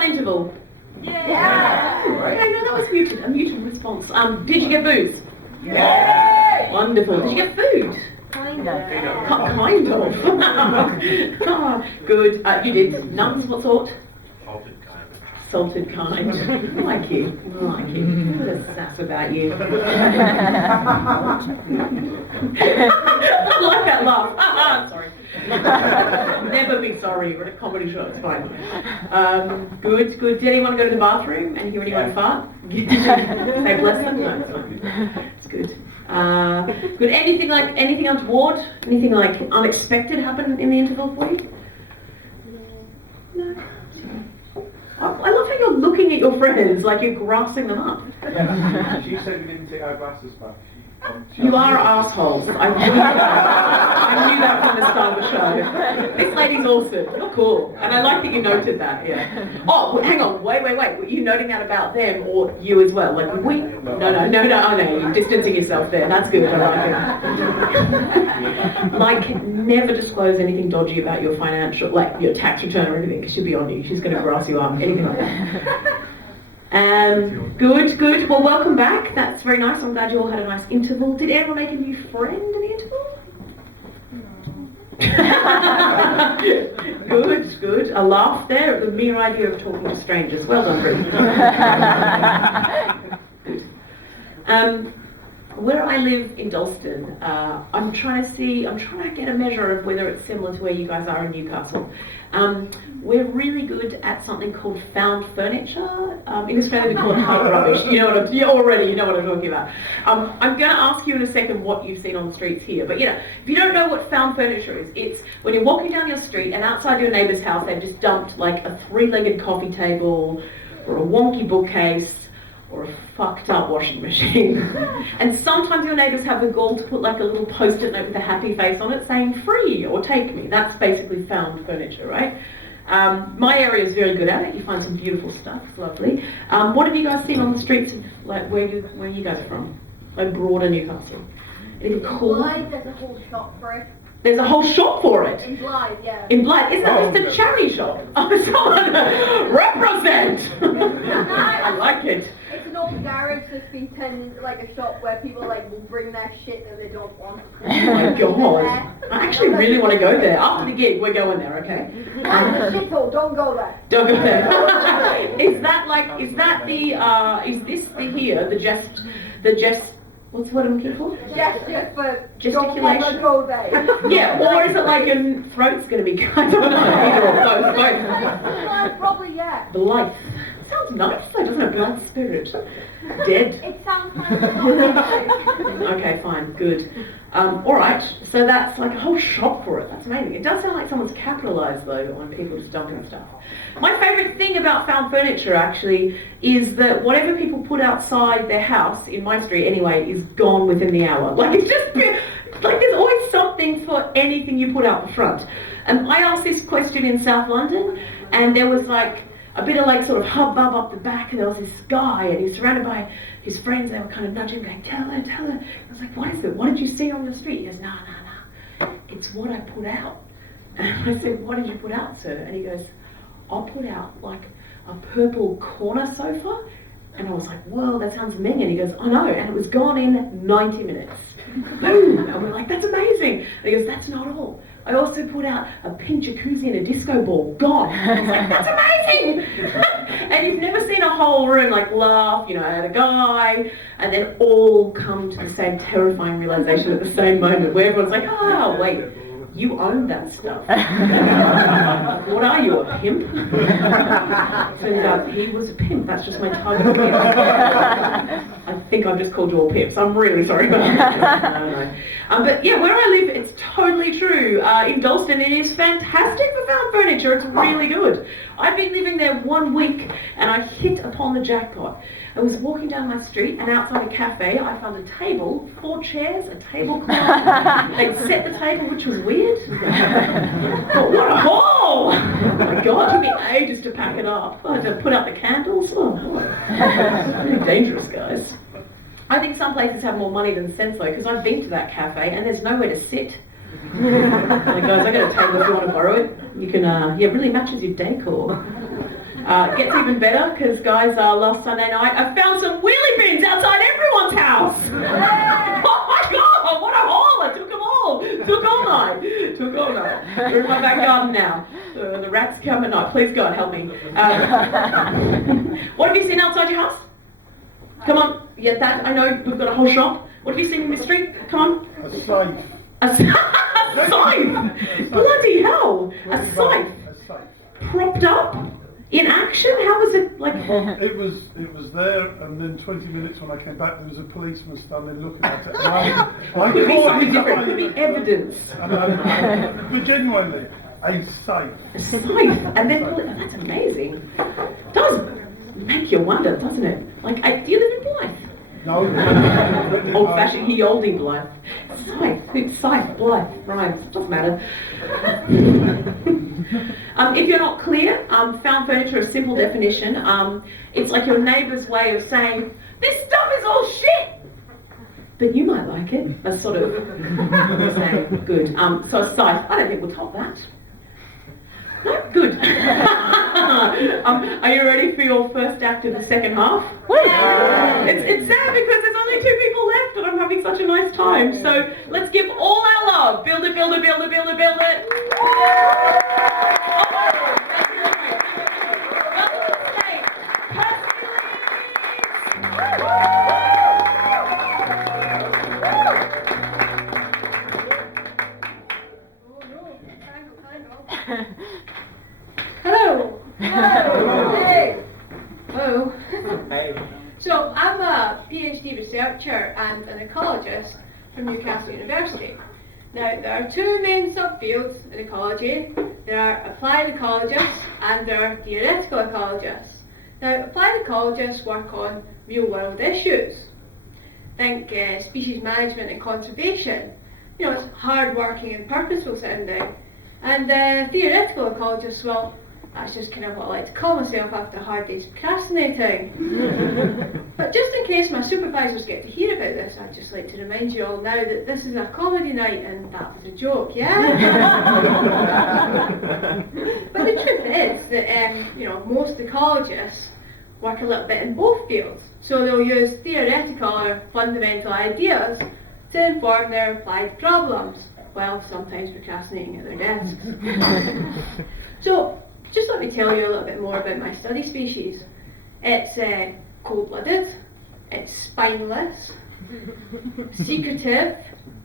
on interval? Yeah. Okay, no, that was muted. A muted response. Did you get booze? Yeah. Wonderful. Did you get food? Kind of. Kind of. Good. You did. Nuts, what sort? Salted kind. I like you. I like you. What a sass about you. I like that laugh. I'm sorry. Never be sorry. We're at a comedy show. It's fine. Good. Did anyone go to the bathroom and hear anyone fart? Say bless them? No, it's fine. It's good. Good. Anything untoward? Anything like unexpected happen in the interval for you? No. I love how you're looking at your friends like you're grassing them up. She said we didn't take our glasses back. You are assholes. I knew that from the start of the show. This lady's awesome. You're cool. And I like that you noted that, yeah. Oh, hang on. Wait. Were you noting that about them or you as well? Like, we... No. You're distancing yourself there. That's good. I like it. Like, never disclose anything dodgy about your financial, like your tax return or anything, because she'll be on you. She's going to grass you up. Anything like that. Good. Well, welcome back. That's very nice. I'm glad you all had a nice interval. Did anyone make a new friend in the interval? Good. A laugh there at the mere idea of talking to strangers. Well done, Brit. Good. Where I live in Dalston, I'm trying to get a measure of whether it's similar to where you guys are in Newcastle. We're really good at something called found furniture. In Australia we call it hard rubbish. You know what I'm talking about. I'm going to ask you in a second what you've seen on the streets here. But if you don't know what found furniture is, it's when you're walking down your street and outside your neighbour's house they've just dumped like a three-legged coffee table or a wonky bookcase or a fucked up washing machine. And sometimes your neighbours have the gall to put like a little post-it note with a happy face on it saying free or take me. That's basically found furniture, right? My area is very good at it. You find some beautiful stuff. It's lovely. What have you guys seen on the streets of like where you guys are from? Like broader Newcastle. Anything cool? Blythe, there's a whole shop for it. There's a whole shop for it. In Blythe, yeah. In Blythe, isn't that just a charity shop? Oh, someone represent. I like it. It's an old garage that's been turned into like a shop where people like will bring their shit that they don't want. Oh my god! I actually really want to go there. After the gig, we're going there, okay? That's a shithole, don't go there. Don't go there. Is this the what's what I'm looking for? Gesture for Gesticulation. don't ever go there. Yeah, or is it like your throat's going to be kind of either of those? Probably, yeah. Blythe. Sounds nice though, doesn't it? Blood spirit. Dead. It sounds kind of Okay, fine, good. Alright, so that's like a whole shop for it. That's amazing. It does sound like someone's capitalised though on people just dumping stuff. My favourite thing about found furniture actually is that whatever people put outside their house, in my street anyway, is gone within the hour. Like it's just like there's always something for anything you put out the front. And I asked this question in South London and there was like a bit of like sort of hubbub up the back, and there was this guy and he was surrounded by his friends. They were kind of nudging, going, tell her. I was like, what is it? What did you see on the street? He goes, no. It's what I put out. And I said, what did you put out, sir? And he goes, I put out like a purple corner sofa. And I was like, whoa, that sounds mean. And he goes, I know. And it was gone in 90 minutes. Boom. And we're like, that's amazing. And he goes, that's not all. I also put out a pink jacuzzi and a disco ball. Gone. I was like, that's amazing. And you've never seen a whole room like laugh, at a guy, and then all come to the same terrifying realization at the same moment where everyone's like, oh, wait. You own that stuff. What are you, a pimp? Turns out he was a pimp. That's just my target audience. I think I've just called you all pimps. I'm really sorry about that. No. But yeah, where I live, it's totally true. In Dalston, it is fantastic for found furniture. It's really good. I've been living there 1 week and I hit upon the jackpot. I was walking down my street and outside a cafe I found a table, 4 chairs, a tablecloth. They'd set the table, which was weird. But what a haul! Oh my god, it took me ages to pack it up. I had to put out the candles. Oh, really dangerous, guys. I think some places have more money than sense though, because I've been to that cafe and there's nowhere to sit. Like, guys, I got a table if you want to borrow it. You can, it really matches your decor. Gets even better because, guys, last Sunday night I found some wheelie bins outside everyone's house. Oh my God, what a haul! I took them all. Took all night. They're in my back garden now. The rats come at night. Please God, help me. What have you seen outside your house? Come on. Yeah, that, I know, we've got a whole shop. What have you seen in the street? Come on. A safe. A scythe! Bloody hell! A scythe! A safe. Propped up? In action? How was it like? It was there, and then 20 minutes when I came back, there was a policeman standing looking at it. I Could be thought something it different. Could be evidence. But genuinely, a safe. A scythe, and then that's amazing. Does make you wonder, doesn't it? Like, do you live in Blythe? No. Old-fashioned, oldie Blythe. Scythe, Blythe, right? Doesn't matter. If you're not clear, found furniture, a simple definition. It's like your neighbour's way of saying, this stuff is all shit! But you might like it. That's sort of saying, good. So a scythe, I don't think we'll top that. No? Good. Are you ready for your first act of the second half? It's sad because there's only 2 people left and I'm having such a nice time. So let's give all our love. Build it, build it, build it, build it, build it. Hello. Hey. Hello. So I'm a PhD researcher and an ecologist from Newcastle University. Now there are 2 main subfields in ecology. There are applied ecologists and there are theoretical ecologists. Now applied ecologists work on real world issues. Think species management and conservation. You know, it's hard working and purposeful sounding. And theoretical ecologists, well, that's just kind of what I like to call myself after a hard day's procrastinating. But just in case my supervisors get to hear about this, I'd just like to remind you all now that this is a comedy night and that was a joke, yeah? But the truth is that, most ecologists work a little bit in both fields. So they'll use theoretical or fundamental ideas to inform their applied problems, while sometimes procrastinating at their desks. So, just let me tell you a little bit more about my study species. It's cold-blooded, it's spineless, secretive,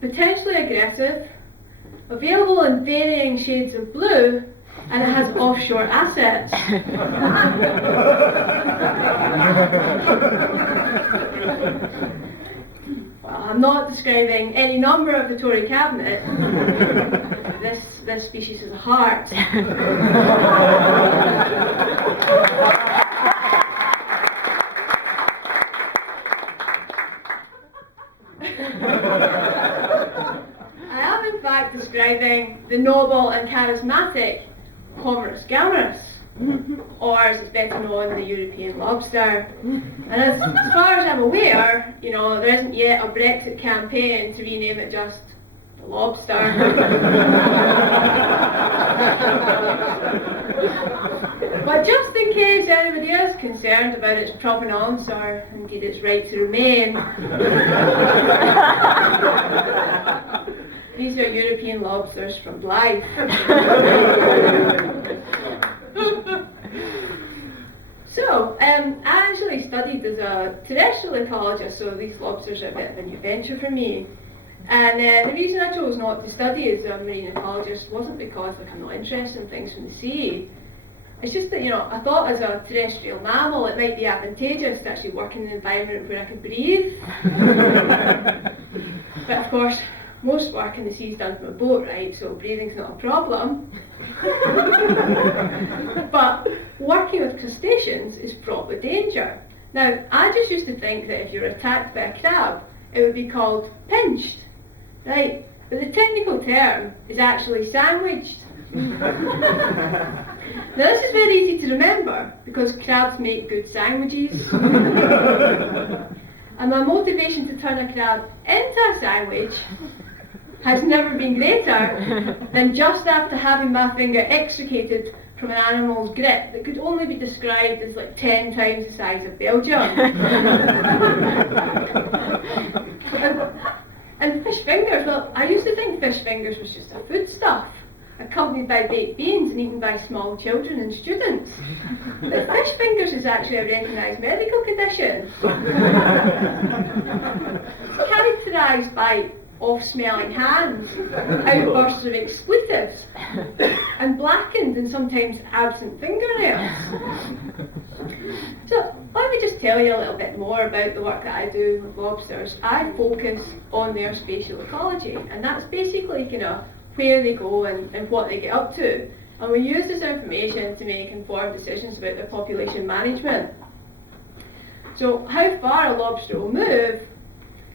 potentially aggressive, available in varying shades of blue, and it has offshore assets. Well, I'm not describing any number of the Tory cabinet. This species has a heart. I am in fact describing the noble and charismatic Homerus gammerus, or as it's better known, the European lobster. And as far as I'm aware, there isn't yet a Brexit campaign to rename it just the lobster. But just in case anybody is concerned about its provenance or indeed its right to remain, these are European lobsters from Blythe. So, I actually studied as a terrestrial ecologist, so these lobsters are a bit of a new venture for me. And the reason I chose not to study as a marine ecologist wasn't because I'm not interested in things from the sea. It's just that, I thought as a terrestrial mammal it might be advantageous to actually work in an environment where I could breathe. But of course, most work in the sea is done from a boat, right? So breathing's not a problem. But working with crustaceans is fraught with danger. Now, I just used to think that if you're attacked by a crab, it would be called pinched, right? But the technical term is actually sandwiched. Now this is very easy to remember because crabs make good sandwiches. And my motivation to turn a crab into a sandwich has never been greater than just after having my finger extricated from an animal's grip that could only be described as like 10 times the size of Belgium. And fish fingers, well, I used to think fish fingers was just a foodstuff, accompanied by baked beans and eaten by small children and students. But fish fingers is actually a recognised medical condition. Characterised by off-smelling hands, outbursts of expletives, and blackened and sometimes absent fingernails. So let me just tell you a little bit more about the work that I do with lobsters. I focus on their spatial ecology, and that's basically where they go and what they get up to. And we use this information to make informed decisions about their population management. So how far a lobster will move,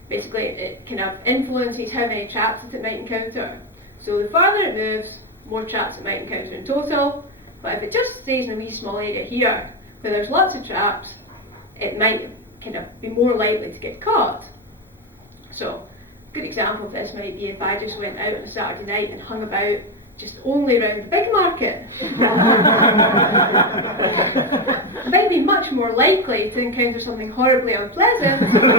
basically it influences how many traps that it might encounter. So the farther it moves, more traps it might encounter in total. But if it just stays in a wee small area here, where there's lots of traps, it might be more likely to get caught. So a good example of this might be if I just went out on a Saturday night and hung about just only around the big market. I might be much more likely to encounter something horribly unpleasant than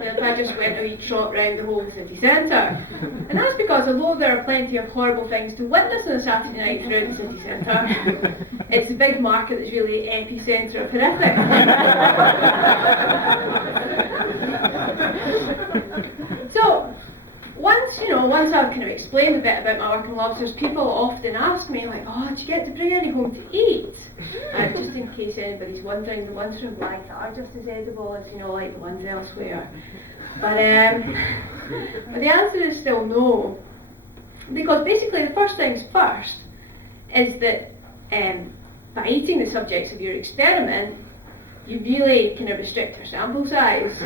if I just went a wee trot round the whole city centre. And that's because although there are plenty of horrible things to witness on a Saturday night throughout the city centre, it's the big market that's really the epicentre of horrific. So, once I've explained a bit about my work in lobsters, people often ask me oh, do you get to bring any home to eat? Just in case anybody's wondering, the ones from Bright are just as edible as like the ones elsewhere. But the answer is still no, because basically the first things first is that by eating the subjects of your experiment, you really restrict your sample size.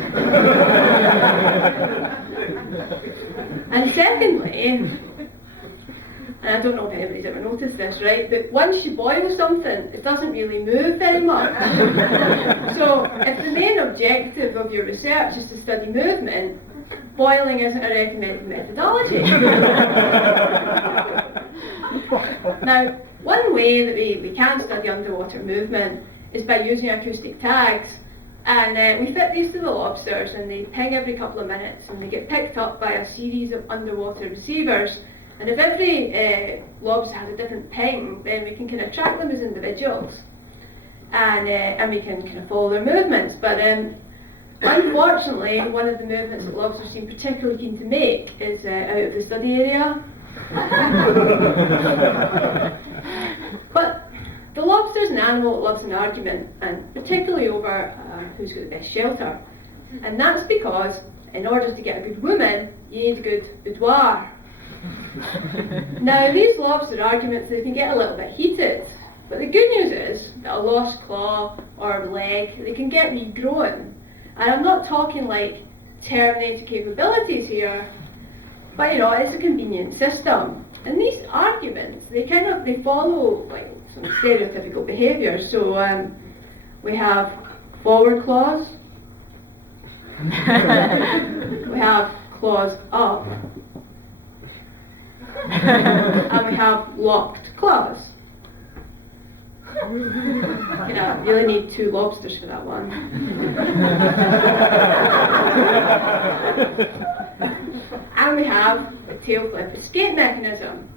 And secondly, and I don't know if anybody's ever noticed this, right, but once you boil something, it doesn't really move very much. So if the main objective of your research is to study movement, boiling isn't a recommended methodology. Now, one way that we can study underwater movement is by using acoustic tags, and we fit these to the lobsters and they ping every couple of minutes and they get picked up by a series of underwater receivers, and if every lobster has a different ping, then we can track them as individuals and we can follow their movements. But unfortunately, one of the movements that lobsters seem particularly keen to make is out of the study area. But the lobster is an animal that loves an argument, and particularly over who's got the best shelter. And that's because in order to get a good woman, you need a good boudoir. Now, these lobster arguments, they can get a little bit heated, but the good news is that a lost claw or leg, they can get regrown. And I'm not talking like Terminator capabilities here, but it's a convenient system. And these arguments, they follow some stereotypical behaviour. So we have forward claws, we have claws up, and we have locked claws. Really need 2 lobsters for that one. And we have a tail flip escape mechanism.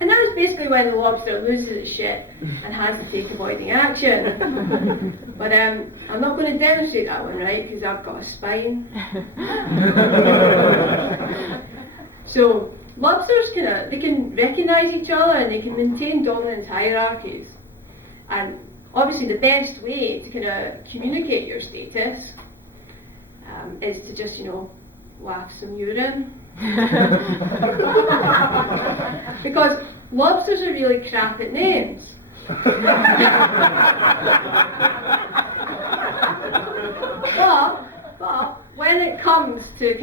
And that is basically when the lobster loses its shit and has to take avoiding action. But I'm not going to demonstrate that one, right, because I've got a spine. So lobsters they can recognise each other and they can maintain dominance hierarchies. And obviously the best way to communicate your status is to just waft some urine. Because lobsters are really crap at names. But when it comes to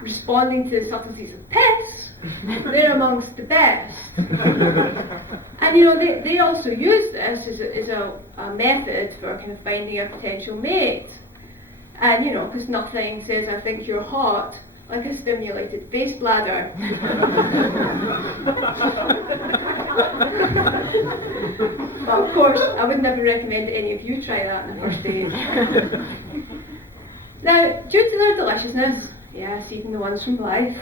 responding to the subtleties of piss, they're amongst the best. And they also use this as a method for finding a potential mate. And because nothing says I think you're hot like a stimulated face bladder. But of course, I would never recommend any of you try that in the first days. Now, due to their deliciousness, yes, even the ones from Blythe,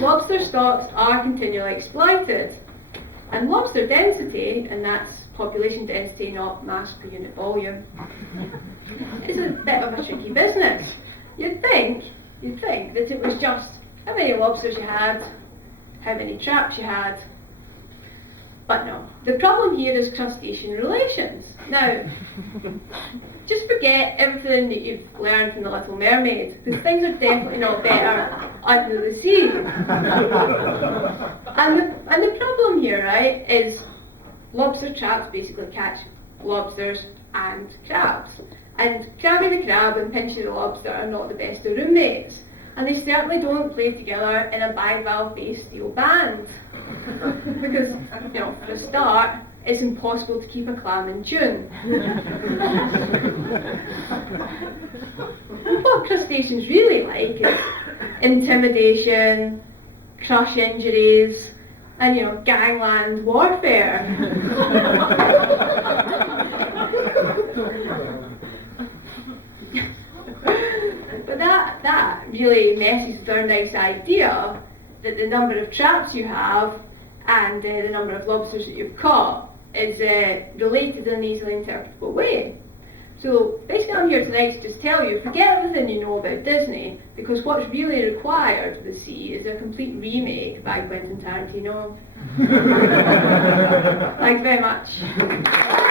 lobster stocks are continually exploited. And lobster density, and that's population density, not mass per unit volume, is a bit of a tricky business. You'd think that it was just how many lobsters you had, how many traps you had. But no, the problem here is crustacean relations. Now, just forget everything that you've learned from The Little Mermaid, because things are definitely not better under the sea. And the problem here, right, is lobster traps basically catch lobsters and crabs. And Krabby the crab and Pinchy the lobster are not the best of roommates. And they certainly don't play together in a bivalve-based steel band. Because, for a start, it's impossible to keep a clam in tune. What crustaceans really like is intimidation, crush injuries, and gangland warfare. But that really messes with our nice idea that the number of traps you have and the number of lobsters that you've caught is related in an easily interpretable way. So basically I'm here tonight to just tell you, forget everything you know about Disney, because what's really required for the sea is a complete remake by Quentin Tarantino. Thanks very much.